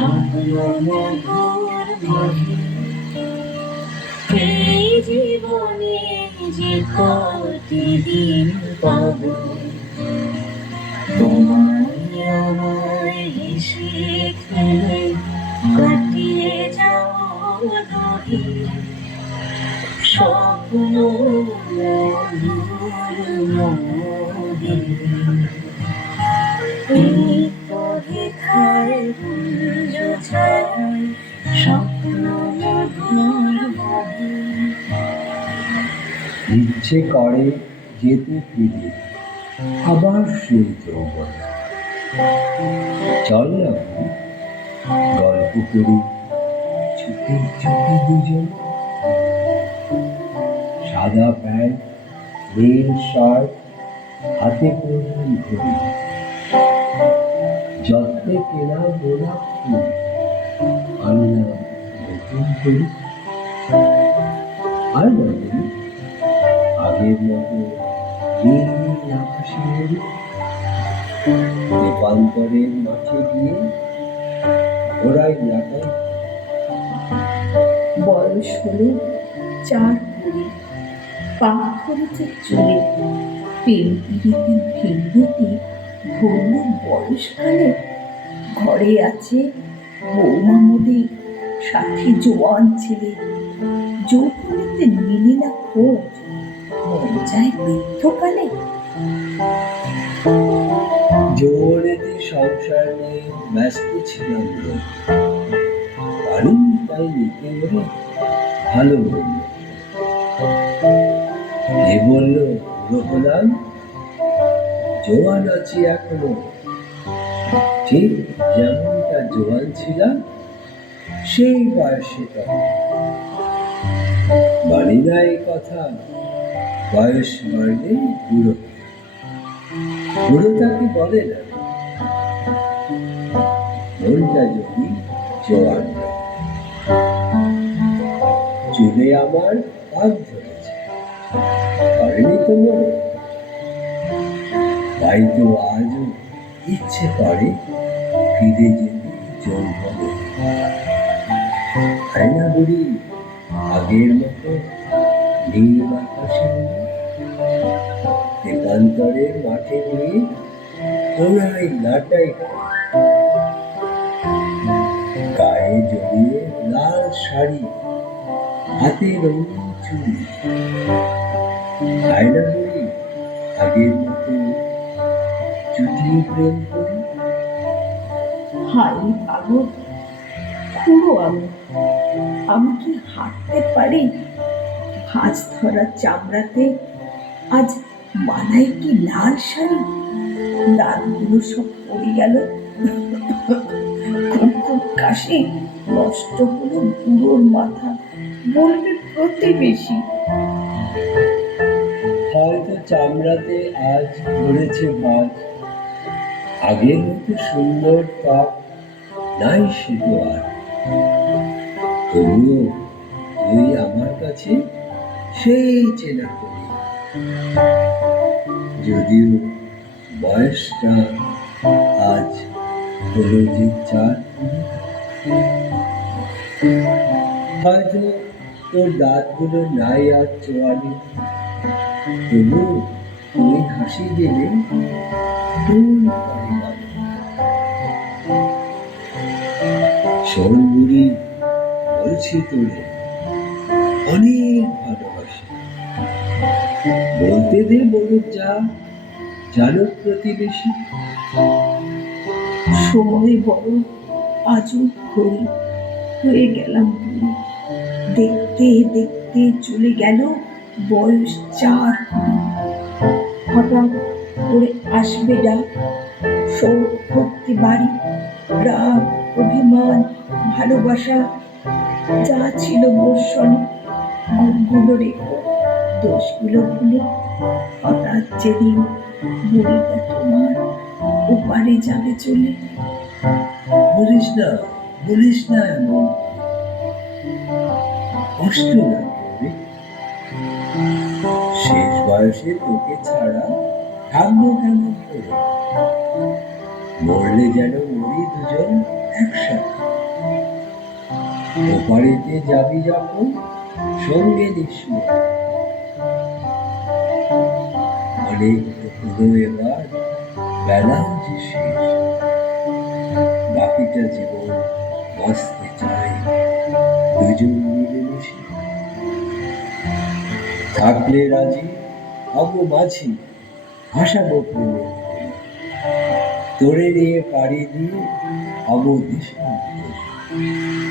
স্বপ্ন মধুর বহে এই জীবনে যে কটি দিন পাব তোমায় আমায় হেসে খেলে কাটিয়ে যাও রহি স্বপ্ন মধুর মোহে এই পথে খায় কুঞ্জ ছায় স্বপ্ন মধুর মোহে। ইচ্ছে করে যেতে ফিরে আবার সেই যৌবন। চল না গল্প করি চুপি চুপি দুজন। সাদা প্যান্ট নীল শার্ট হাতে পড়লাম ঘড়ি যত্নে কেনা গোলাপ ফুল আনলাম নতুন করি। আর নতুন আগের মতো নীল আকাশের দেবান্তরের মাঠে গিয়ে ওরাই লাগাই। বয়স হলো 4 পাথরেতে চলে প্রেম পিড়িতে ভিড়তে ধরল বয়সকালে। ঘরে আছে বৌমা মোদের সাথে জোয়ান ছেলে, যৌবনেতে মিলে না খোঁজ, মন যায় বৃদ্ধকালে। যৌবনেতে সংসার নিয়ে ব্যস্ত ছিলাম পারিনি তাই নিতে বলে ভালো বলল। এ বলল বুড়ো হলাম জোয়ান আছি এখনো, ঠিক যেমনটা জোয়ান ছিলাম সেই বয়সে তখন। মানি না এই কথা, বয়স বাড়লে বুড়ো হয়। বুড়ো তাকে বলে না, মনটা যদি জোয়ান হয়। চুলে আমার পাক ধরেছে, করেনি তো মনে, তাই তো আজও ইচ্ছে করে ফিরে যেতে যৌবনে। তাই না বুড়ি আগের মতো নীল আকাশে দেবান্তরের মাঠে নিয়ে ওরাই লাটাই গায়ে জড়িয়ে লাল শাড়ি হাতে রঙিন চুড়ি। তাই না বুড়ি আগের মতো চুটিয়ে প্রেম করি। হাই পাগল খুঁড়ো আমি কি হাঁটতে পারি? ভাঁজ ধরা চামড়াতে আজ মানায় কি লাল শাড়ি? দাঁতগুলো সব পড়ে গেল, খুব খুব কাশি, নষ্ট হলো বুড়োর মাথা, বলবে প্রতিবেশী। হয়তো চামড়াতে আজ ধরেছে ভাঁজ, আগের মতো সুন্দর ত্বক নাই সে তো আর। তবুও তুই আমার কাছে সেই চেনা করি, যদিও বয়সটা আজ হলো যে 4। হয়তো তোর দাঁতগুলো নাই আর চোয়ালে, তবু তুই হাসি দিলে দূর করে গেল। শোন বুড়ি বলছি তোরে অনেক ভালোবাসি, বলতে দে বলুক যা জানো প্রতিবেশী। সময় বড় আজও ঘড়ি হয়ে গেলাম বুড়ি, দেখতে দেখতে চলে গেল বয়স 4। হঠাৎ করে আসবে ডাক, শোক ভর্তি বাড়ি, রাগ অভিমান ভালোবাসা যা ছিল বর্ষণে, গুণগুলো রেখো দোষগুলো ভুলে। হঠাৎ যেদিন বুড়িটা তোমার ওপারে যাবে চলে। বলিস না এমন, কষ্ট লাগে রে। শেষ বয়সে তোকে ছাড়া থাকবো কেমন করে? মরলে যেন মরি দুজন একসাথে। ওপারেতে যাবি যখন সঙ্গে নিস নে। অনেক হলো এবার, বেলাও যে শেষ, বাকিটা জীবন বাঁচতে চাই দুজন মিলেমিশে। থাকলে রাজি হব মাঝি, ভাসাবো প্রেমে, তোরে নিয়ে পাড়ি দিয়ে হব দেশান্তরে।